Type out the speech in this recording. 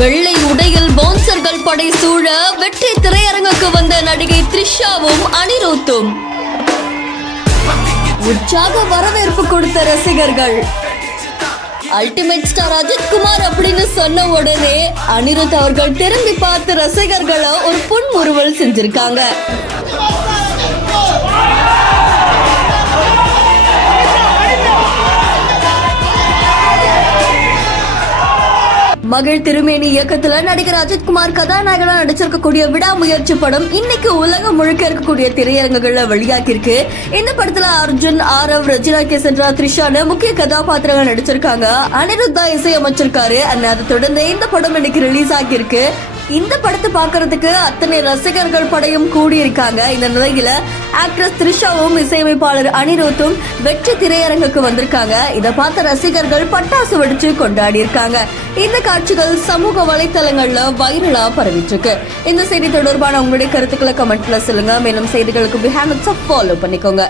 வெள்ளை உடையில் பவுன்சர்கள் படை சூழ வெற்றி திரையரங்குக்கு வந்த நடிகை த்ரிஷாவும் அனிருத்தும் உற்சாக வரவேற்பு கொடுத்த ரசிகர்கள். அல்டிமேட் ஸ்டார் அஜித்குமார் அப்படின்னு சொன்ன உடனே அனிருத் அவர்கள் திரும்பி பார்த்து ரசிகர்களை ஒரு புன்முறுவல் செஞ்சிருக்காங்க. மகள் திருமேனி இயக்கத்துல நடிகர் அஜித்குமார் கதாநாயகனா நடிச்சிருக்கக்கூடிய விடாமுயற்சி படம் இன்னைக்கு உலகம் முழுக்க இருக்கக்கூடிய திரையரங்குகள்ல வெளியாகிருக்கு. இந்த படத்துல அர்ஜுன், ஆரவ், ரஜினா கேசன்ரா, த்ரிஷான்னு முக்கிய கதாபாத்திரங்கள் நடிச்சிருக்காங்க. அனிருத் தான் இசையமைச்சிருக்காரு. அதை தொடர்ந்து இந்த படம் இன்னைக்கு ரிலீஸ் ஆகியிருக்கு. இந்த படத்தை பாக்குறதுக்கு அத்தனை ரசிகர்கள் படையும் கூடியிருக்காங்க. இந்த நிலையில ஆக்ட்ரஸ் த்ரிஷாவும் இசையமைப்பாளர் அனிருத்தும் வெற்றி திரையரங்குக்கு வந்திருக்காங்க. இதை பார்த்த ரசிகர்கள் பட்டாசு வெடிச்சு கொண்டாடி இருக்காங்க. இந்த காட்சிகள் சமூக வலைத்தளங்கள்ல வைரலா பரவிட்டு இருக்கு. இந்த செய்தி தொடர்பான உங்களுடைய கருத்துக்களை கமெண்ட்ல சொல்லுங்க. மேலும் செய்திகளுக்கு ஃபாலோ பண்ணிக்கோங்க.